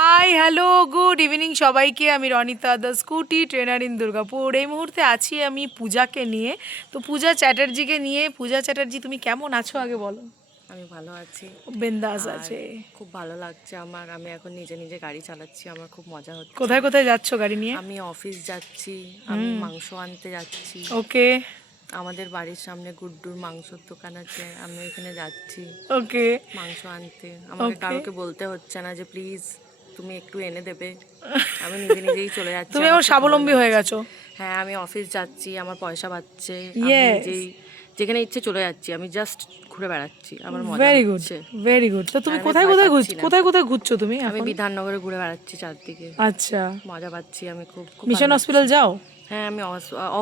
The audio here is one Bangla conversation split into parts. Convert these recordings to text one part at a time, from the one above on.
হাই হ্যালো গুড ইভিনিং সবাইকে। আমি Ronita the scooty trainer in Durgapur. এই মুহূর্তে আছি আমি পূজাকে নিয়ে। তো পূজা চ্যাটার্জিকে নিয়ে। পূজা চ্যাটার্জি, তুমি কেমন আছো আগে বলো। আমি ভালো আছি। বিন্দাস আর আছে। খুব ভালো লাগছে আমার। আমি এখন নিজে নিজে গাড়ি চালাচ্ছি, আমার খুব মজা হচ্ছে। কোথায় কোথায় যাচ্ছো গাড়ি নিয়ে? আমি অফিস যাচ্ছি, আমি মাংস আনতে যাচ্ছি। ওকে আমাদের বাড়ির সামনে গুড্ডুর মাংসর দোকান আছে, আমি ওইখানে যাচ্ছি ওকে মাংস আনতে। আমাকে ওকে। কারোকে বলতে হচ্ছে না যে প্লিজ তুমি একটু এনে দেবে, আমি নিজে নিজেই চলে যাচ্ছি। তুমি আমার এখন খুব ভালো স্বাবলম্বী হয়ে লাগছে। গেছো। হ্যাঁ, আমি অফিস যাচ্ছি, আমার পয়সা পাচ্ছে, আমি ইয়েস। নিজেই যেখানে ইচ্ছে চলে যাচ্ছি। আমি জাস্ট ঘুরে বেড়াচ্ছি, আমার মজা ভেরি গুড হচ্ছে। Very good. তো আর তুমি আমি কোথায় ভয় কোথায় পাচ্ছি না। কোথায় কোথায় ঘুরছো তুমি আমি এখন? বিধাননগরে ঘুরে বেড়াচ্ছি চারদিকে, আচ্ছা। মজা পাচ্ছি। আমি খুব খুব ভালো মিশন লাগছে। হসপিটাল যাও? হ্যাঁ, আমি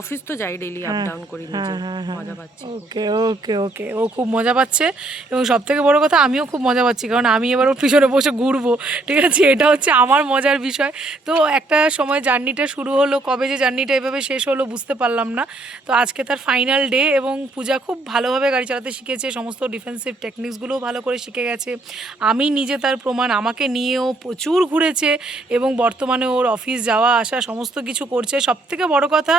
অফিস তো যাই, ডেইলি আপ হ্যাঁ ডাউন করি হ্যাঁ নিজে। হ্যাঁ হ্যাঁ। মজা পাচ্ছি খুব। ওকে ওকে ওকে। ও খুব মজা পাচ্ছে এবং সব থেকে বড় কথা আমিও খুব মজা পাচ্ছি, কারণ আমি এবার ওর পিছনে বসে ঘুরবো। ঠিক আছে, এটা হচ্ছে আমার মজার বিষয়। তো একটা সময় জার্নিটা শুরু হলো, কবে যে জার্নিটা এভাবে শেষ হলো বুঝতে পারলাম না। তো আজকে তার ফাইনাল ডে এবং পূজা খুব ভালোভাবে গাড়ি চালাতে শিখেছে, সমস্ত ডিফেন্সিভ টেকনিক্সগুলোও ভালো করে শিখে গেছে। আমি নিজে তার প্রমাণ, আমাকে নিয়েও প্রচুর ঘুরেছে এবং বর্তমানে ওর অফিস যাওয়া আসা সমস্ত কিছু করছে। সব থেকে বড় কথা,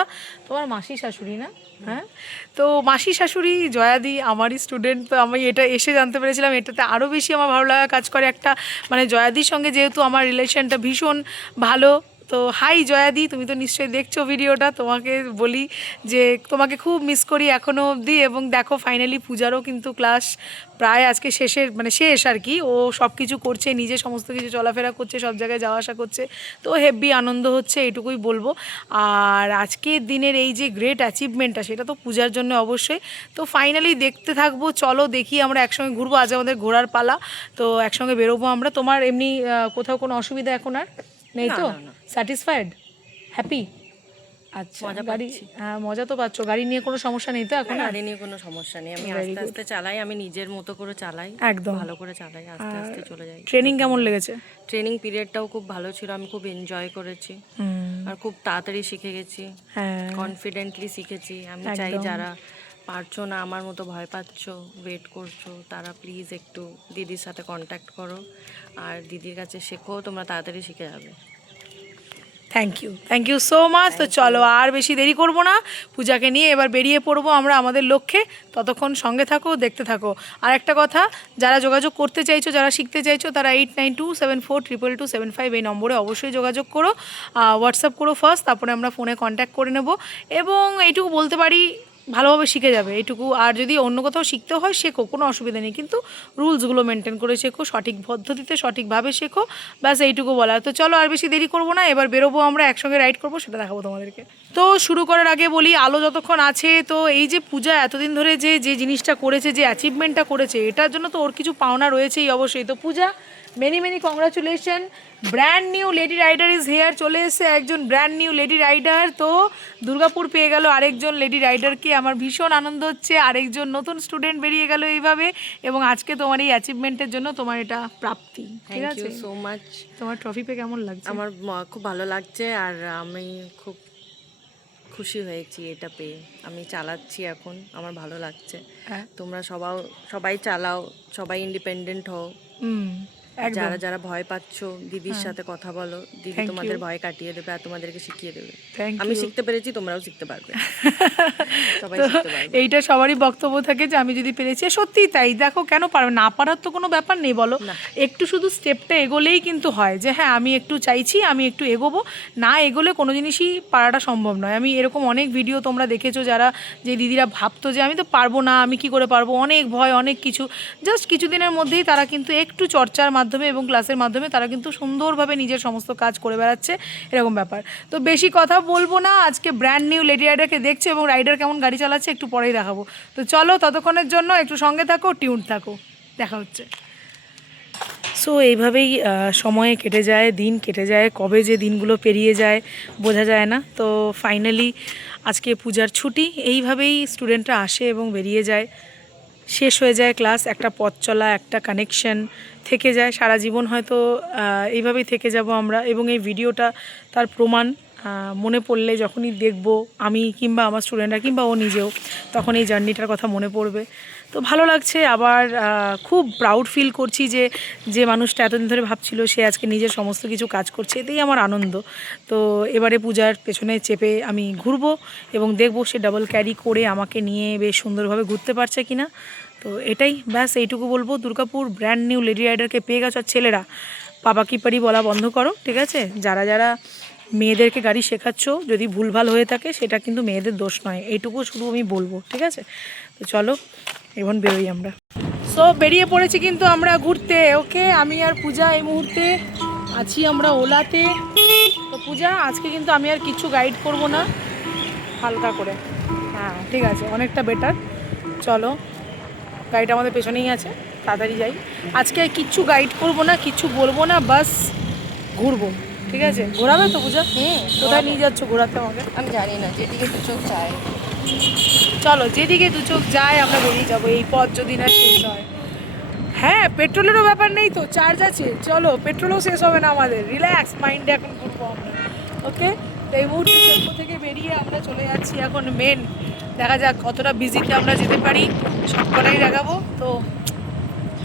তোমার মাসি শাশুড়ি না? হ্যাঁ। তো মাসি শাশুড়ি জয়াদি আমারই স্টুডেন্ট। তো আমি এটা এসে জানতে পেরেছিলাম, এটাতে আরও বেশি আমার ভালো লাগা কাজ করে। একটা মানে জয়াদির সঙ্গে যেহেতু আমার রিলেশনটা ভীষণ ভালো। তো হাই জয়াদি, তুমি তো নিশ্চয়ই দেখছো ভিডিওটা। তোমাকে বলি যে তোমাকে খুব মিস করি এখনও অবধি। এবং দেখো ফাইনালি পূজারও কিন্তু ক্লাস প্রায় আজকে শেষের মানে শেষ আর কি। ও সব কিছু করছে, নিজে সমস্ত কিছু চলাফেরা করছে, সব জায়গায় যাওয়া আসা করছে। তো হেভি আনন্দ হচ্ছে, এইটুকুই বলবো। আর আজকের দিনের এই যে গ্রেট অ্যাচিভমেন্টটা, সেটা তো পূজার জন্য অবশ্যই। তো ফাইনালি দেখতে থাকবো, চলো দেখি, আমরা একসঙ্গে ঘুরবো। আজ আমাদের ঘোরার পালা, তো একসঙ্গে বেরোবো আমরা। তোমার এমনি কোথাও কোনো অসুবিধা এখন আর নেই না তো? না না, স্যাটিসফাইড? হ্যাপি? আচ্ছা। মজা গাড়ি, পাচ্ছি। হ্যাঁ মজা তো পাচ্ছ, গাড়ি নিয়ে কোনো সমস্যা নেই তো না, এখন আর? গাড়ি নিয়ে কোনো সমস্যা নেই। আমি ভেরি আস্তে গুড। আস্তে চালাই, আমি নিজের মতো করে চালাই, একদম। ভালো করে চালাই, আস্তে আস্তে চলে যাই ট্রেনিং যেখানে কেমন যাই। লেগেছে? ট্রেনিং পিরিয়ডটাও খুব ভালো ছিল, আমি খুব এনজয় করেছি। আর খুব তাড়াতাড়ি শিখে গেছি, হ্যাঁ কনফিডেন্টলি শিখেছি। আমি চাই একদম। যারা পারছো না, আমার মতো ভয় পাচ্ছো, ওয়েট করছো, তারা প্লিজ একটু দিদির সাথে কন্ট্যাক্ট করো আর দিদির কাছে শেখো, তোমরা তাড়াতাড়ি শিখে যাবে। Thank you so much. তো থ্যাংক চলো ইউ। আর বেশি দেরি করবো না, পূজাকে নিয়ে এবার বেরিয়ে পড়বো আমরা আমাদের লক্ষ্যে। ততক্ষণ সঙ্গে থাকো, দেখতে থাকো। আর একটা কথা, যারা যোগাযোগ করতে চাইছো, যারা শিখতে চাইছো, তারা 8927422275 এই নম্বরে অবশ্যই যোগাযোগ করো। হোয়াটসঅ্যাপ করো ফার্স্ট, তারপরে আমরা ফোনে কন্ট্যাক্ট করে নেব। এবং এইটুকু বলতে পারি, ভালোভাবে শিখে যাবে এইটুকু। আর যদি অন্য কোথাও শিখতে হয় শেখো, কোনো অসুবিধা নেই, কিন্তু রুলসগুলো মেনটেন করে শেখো, সঠিক পদ্ধতিতে সঠিকভাবে শেখো। ব্যাস এইটুকু বলা। তো চলো আর বেশি দেরি করবো না, এবার বেরোবো আমরা, একসঙ্গে রাইড করবো, সেটা দেখাবো তোমাদেরকে। তো শুরু করার আগে বলি, আলো যতক্ষণ আছে, তো এই যে পূজা এতদিন ধরে যে যে জিনিসটা করেছে, যে অ্যাচিভমেন্টটা করেছে, এটার জন্য তো ওর কিছু পাওনা রয়েছেই অবশ্যই। তো Puja, many many congratulation. Brand new lady rider is here. চলে এসেছে একজন ব্র্যান্ড নিউ লেডি রাইডার। তো দুর্গাপুর পেয়ে গেল আরেকজন লেডি রাইডারকে, আমার ভীষণ আনন্দ হচ্ছে। আরেকজন নতুন স্টুডেন্ট বেরিয়ে গেল এইভাবে। এবং আজকে তোমার এই অ্যাচিভমেন্টের জন্য তোমার এটা প্রাপ্তি। ঠিক থ্যাংক ইউ আছে? So much. তোমার ট্রফি পেয়ে কেমন লাগছে? আমার খুব ভালো লাগছে, আর আমি খুব খুশি হয়েছি এটা পেয়ে। আমি চালাচ্ছি এখন, আমার ভালো লাগছে। হ্যাঁ। তোমরা সবাই চালাও, সবাই ইন্ডিপেন্ডেন্ট হও। হুম। একদম। যারা যারা ভয় পাচ্ছ, দিদির সাথে কথা বলো, দিদি থ্যাংক ইউ। তোমাদের ভয় কাটিয়ে দেবে আর তোমাদেরকে শিখিয়ে দেবে। থ্যাংক আমি ইউ। শিখতে পেরেছি, তোমরাও শিখতে পারবে, সবাই তো শিখতে পারবে। এইটা সবারই বক্তব্য থাকে যে আমি যদি পেরেছি, সত্যিই তাই। দেখো কেন পারবে না, পারার তো কোনো ব্যাপার নেই বলো। না, একটু শুধু স্টেপটা এগোলেই কিন্তু হয়, যে হ্যাঁ আমি একটু চাইছি, আমি একটু এগোবো। না এগোলে কোনো জিনিসই পারাটা সম্ভব নয়। আমি এরকম অনেক ভিডিও তোমরা দেখেছো, যারা যে দিদিরা ভাবতো যে আমি তো পারবো না, আমি কি করে পারবো, অনেক ভয় অনেক কিছু, জাস্ট কিছুদিনের মধ্যেই তারা কিন্তু একটু চর্চার মাধ্যমে এবং ক্লাসের মাধ্যমে তারা কিন্তু সুন্দরভাবে নিজের সমস্ত কাজ করে বেড়াচ্ছে, এরকম ব্যাপার। তো বেশি কথা বলবো না, আজকে ব্র্যান্ড নিউ লেডি রাইডারকে দেখছে এবং রাইডার কেমন গাড়ি চালাচ্ছে একটু পরেই দেখাবো। তো চলো, ততক্ষণের জন্য একটু সঙ্গে থাকো, টিউন থাকো, দেখা হচ্ছে। সো এইভাবেই সময় কেটে যায়, দিন কেটে যায়, কবে যে দিনগুলো পেরিয়ে যায় বোঝা যায় না। তো ফাইনালি আজকে পূজার ছুটি, এইভাবেই স্টুডেন্টরা আসে এবং বেরিয়ে যায়, শেষ হয়ে যায় ক্লাস। একটা পথ চলা, একটা কানেকশন থেকে যায় সারা জীবন, হয়তো এইভাবেই থেকে যাব আমরা। এবং এই ভিডিওটা তার প্রমাণ। মনে পড়লে যখনই দেখব আমি কিংবা আমার স্টুডেন্টরা কিংবা ও নিজেও, তখন এই জার্নিটার কথা মনে পড়বে। তো ভালো লাগছে, আবার খুব প্রাউড ফিল করছি যে যে মানুষটা এতদিন ধরে ভাবছিল সে আজকে নিজের সমস্ত কিছু কাজ করছে, এতেই আমার আনন্দ। তো এবারে পূজার পেছনে চেপে আমি ঘুরবো এবং দেখবো সে ডাবল ক্যারি করে আমাকে নিয়ে বেশ সুন্দরভাবে ঘুরতে পারছে কিনা। তো এটাই ব্যাস, এইটুকু বলবো। দুর্গাপুর ব্র্যান্ড নিউ লেডি রাইডারকে পেয়ে গেছো। আর ছেলেরা পাপা কি পারি বলা বন্ধ করো, ঠিক আছে? যারা যারা মেয়েদেরকে গাড়ি শেখাচ্ছ, যদি ভুলভাল হয়ে থাকে সেটা কিন্তু মেয়েদের দোষ নয়, এইটুকু শুধু আমি বলবো, ঠিক আছে? তো চলো এখন বেরোই আমরা। সো বেরিয়ে পড়েছি কিন্তু আমরা ঘুরতে। ওকে, আমি আর পূজা এই মুহূর্তে আছি আমরা ওলাতে। তো পূজা, আজকে কিন্তু আমি আর কিছু গাইড করব না, হালকা করে। হ্যাঁ ঠিক আছে, অনেকটা বেটার। চলো, গাড়িটা আমাদের পেছনেই আছে, তাড়াতাড়ি যাই। আজকে আর কিচ্ছু গাইড করব না, কিচ্ছু বলবো না, বাস ঘুরবো, ঠিক আছে? ঘোরাবে তো পূজা? কোথায় নিয়ে যাচ্ছ ঘোরাতে আমাকে? আমি জানি না, যেদিকে দু চোখ চায়। চলো, যেদিকে দু চোখ যায় আমরা বেরিয়ে যাবো, এই পথ যদি না শেষ হয়। হ্যাঁ, পেট্রোলেরও ব্যাপার নেই তো, চার্জ আছে। চলো, পেট্রোলও শেষ হবে না আমাদের, রিল্যাক্স মাইন্ডে এখন ঘুরবো আমরা। ওকে, তো এই মুহূর্তে টেম্পো থেকে বেরিয়ে আমরা চলে যাচ্ছি এখন মেন। দেখা যাক কতটা বিজিতে আমরা যেতে পারি, সব কটাই দেখাবো। তো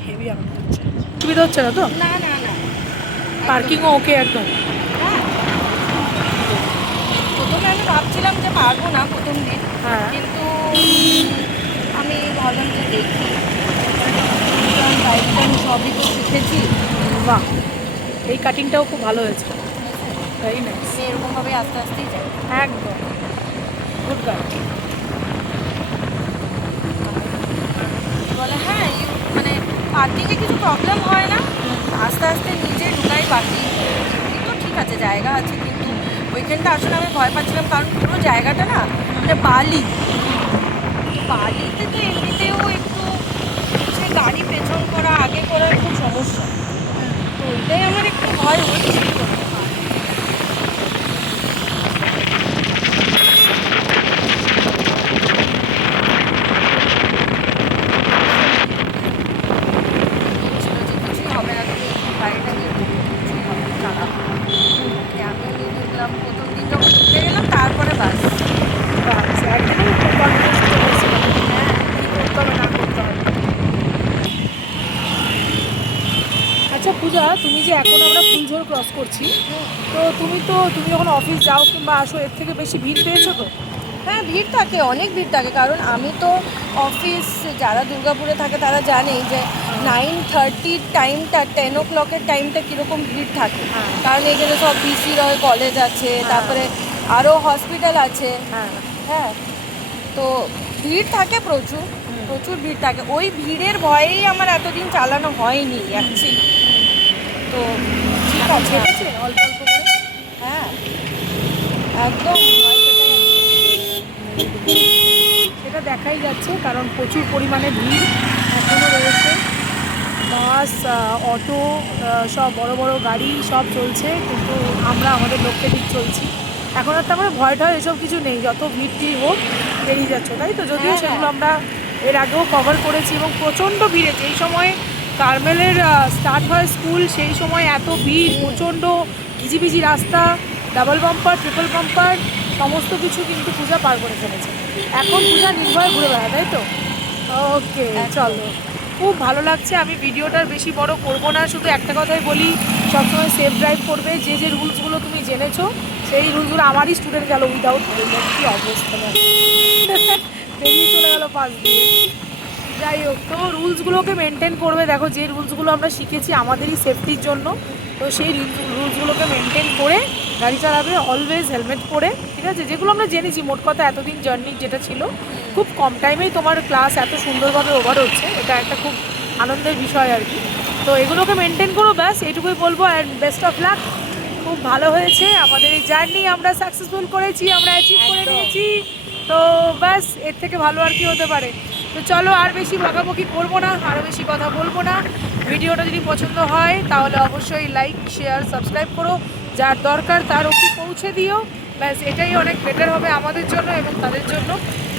হেভি আনন্দ হচ্ছে, সুবিধা হচ্ছে না তো? না না না, পার্কিংও ওকে একদম? প্রথমে আমি ভাবছিলাম যে পারবো না প্রথম দিন, হ্যাঁ। কিন্তু আমি ভাবলাম যে দেখি, বাইকটা আমি সবই তো শিখেছি। বাহ, এই কাটিংটাও খুব ভালো হয়েছে, ভেরি নাইস। আমি এরকমভাবে আস্তে আস্তেই যাই। একদম গুড গাইড। বলে হ্যাঁ, মানে পার্কিংয়ে কিছু প্রবলেম হয় না, আস্তে আস্তে নিজে ঢুকাই। বাকি এমনি তো ঠিক আছে, জায়গা আছে, কিন্তু ওইখানটা আসলে আমি ভয় পাচ্ছিলাম, কারণ পুরো জায়গাটা না মানে বালিতে তো এমনিতেও একটু হচ্ছে গাড়ি পেছন করা আগে করার খুব সমস্যা, তো ওইটাই আমার একটু ভয় হচ্ছিল। কিছুই হবে না, তুমি গাড়িটা নিয়ে কিছুই হবে না, চালাবো। আমি নিয়ে দেখলাম প্রথম দিন যখন ঢুকে গেলাম, তারপরে বাস। একদমই কনফিডেন্স চলে এসেছিল, হ্যাঁ কী করতে হবে না করতে হবে। আচ্ছা পূজা, তুমি যে এখন আমরা ফুলঝোর ক্রস করছি, তো তুমি যখন অফিস যাও কিংবা আসো, এর থেকে বেশি ভিড় পেয়েছো তো? হ্যাঁ, ভিড় থাকে, অনেক ভিড় থাকে, কারণ আমি তো অফিস, যারা দুর্গাপুরে থাকে তারা জানেই যে 9:30 টাইমটা, 10 o'clock-এর টাইমটা কীরকম ভিড় থাকে। হ্যাঁ। কারণ এখানে সব বিসি রয়, কলেজ আছে, তারপরে আরও হসপিটাল আছে। হ্যাঁ। হ্যাঁ, তো ভিড় থাকে, প্রচুর প্রচুর ভিড় থাকে। ওই ভিড়ের ভয়েই আমার এতদিন চালানো হয়নি অ্যাকচুয়ালি। তো ঠিক আছে, অল্প অল্প করে। হ্যাঁ একদম ভয় কেটে গেছে। সেটা দেখাই যাচ্ছে, কারণ প্রচুর পরিমাণে ভিড় এখনও রয়েছে। বাস, অটো, সব বড় বড় গাড়ি সব চলছে, কিন্তু আমরা আমাদের লক্ষ্যে ঠিক চলছি। এখন আর তারপরে ভয় টয় এসব কিছু নেই, যত ভিড় টিড় হোক বেরিয়ে যাচ্ছে, তাই তো? যদিও সেগুলো আমরা এর আগেও কভার করেছি, এবং প্রচণ্ড ভিড়ে যেই সময় কার্মেলের স্টার্ট হয় স্কুল, সেই সময় এত ভিড়, প্রচণ্ড ভিজি রাস্তা, ডাবল বাম্পার, ট্রিপল বাম্পার, সমস্ত কিছু কিন্তু পূজা পার করে ফেলেছে। এখন পূজা নির্ভয়ে ঘুরে বেড়ায়, তাই তো? ওকে, চলো, খুব ভালো লাগছে। আমি ভিডিওটার বেশি বড় করব না, শুধু একটা কথাই বলি, সবসময় সেফ ড্রাইভ করবে। যে যে রুলসগুলো তুমি জেনেছো সেই রুলসগুলো, আমারই স্টুডেন্ট গেল উইদাউট হেলমেট, কী অবস্থা বেরিয়ে চলে গেলো পাশ দিয়ে। যাই হোক, তো রুলসগুলোকে মেনটেন করবে। দেখো, যে রুলসগুলো আমরা শিখেছি আমাদেরই সেফটির জন্য, তো সেই রুলসগুলোকে মেনটেন করে গাড়ি চালাবে, অলওয়েজ হেলমেট পরে, ঠিক আছে? যেগুলো আমরা জেনেছি, মোট কথা এতদিন জার্নি যেটা ছিল, খুব কম টাইমেই তোমার ক্লাস এত সুন্দরভাবে ওভার হচ্ছে, এটা একটা খুব আনন্দের বিষয় আর কি। তো এগুলোকে মেনটেন করো, ব্যাস এইটুকুই বলবো। And best of luck. খুব ভালো হয়েছে আমাদের এই জার্নি, আমরা সাকসেসফুল করেছি, আমরা অ্যাচিভ করে নিয়েছি। তো ব্যাস, এর থেকে ভালো আর কি হতে পারে? তো চলো, আর বেশি বকাবকি করবো না, আরও বেশি কথা বলবো না। ভিডিওটা যদি পছন্দ হয় তাহলে অবশ্যই লাইক, শেয়ার, সাবস্ক্রাইব করো, যার দরকার তার অবধি পৌঁছে দিও। ব্যাস, এটাই অনেক বেটার হবে আমাদের জন্য এবং তাদের জন্য।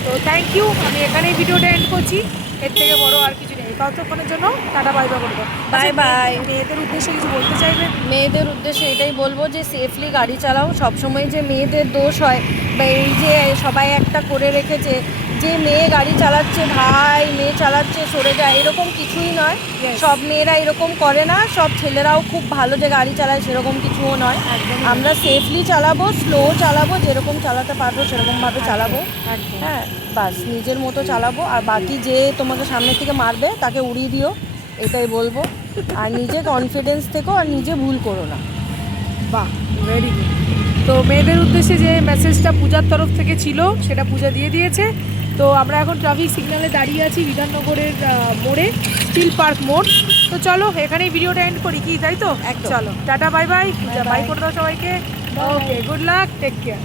তো থ্যাংক ইউ, আমি এখানেই ভিডিওটা এন্ড করছি, এর থেকে বড় আর কিছু নেই। ততক্ষণের জন্য টাটা বাই বাই করে দাও। Bye bye. মেয়েদের উদ্দেশ্যে কিছু বলতে চাইবে? মেয়েদের উদ্দেশ্যে এটাই বলবো যে সেফলি গাড়ি চালাও। সবসময় যে মেয়েদের দোষ হয় বা এই যে সবাই একটা করে রেখেছে যে মেয়ে গাড়ি চালাচ্ছে, ভাই মেয়ে চালাচ্ছে সরে যায়, এরকম কিছুই নয়। Yes. সব মেয়েরা এরকম করে না, সব ছেলেরাও খুব ভালো যে গাড়ি চালায় সেরকম কিছুও নয়। একদমই আমরা সেফলি চালাবো, স্লো চালাবো, যেরকম চালাতে পারবো সেরকমভাবে চালাবো। একদম। হ্যাঁ, বাস নিজের মতো চালাবো। আর বাকি যে তোমাকে সামনে থেকে মারবে তাকে উড়িয়ে দিও, এটাই বলবো। আর নিজে কনফিডেন্স থেকো আর নিজে ভুল করো না। বাহ, ভেরি গুড। তো মেয়েদের উদ্দেশ্যে যে মেসেজটা পূজার তরফ থেকে ছিল সেটা পূজা দিয়ে দিয়েছে। তো আমরা এখন ট্রাফিক সিগন্যালে দাঁড়িয়ে আছি বিধাননগরের মোড়ে, স্টিল পার্ক মোড়। তো চলো এখানেই ভিডিওটা এন্ড করি, কি তাই তো? একদম। চলো tata bye bye. Puja Bye bye. Bye করে দাও সবাইকে। Okay, good luck, take care.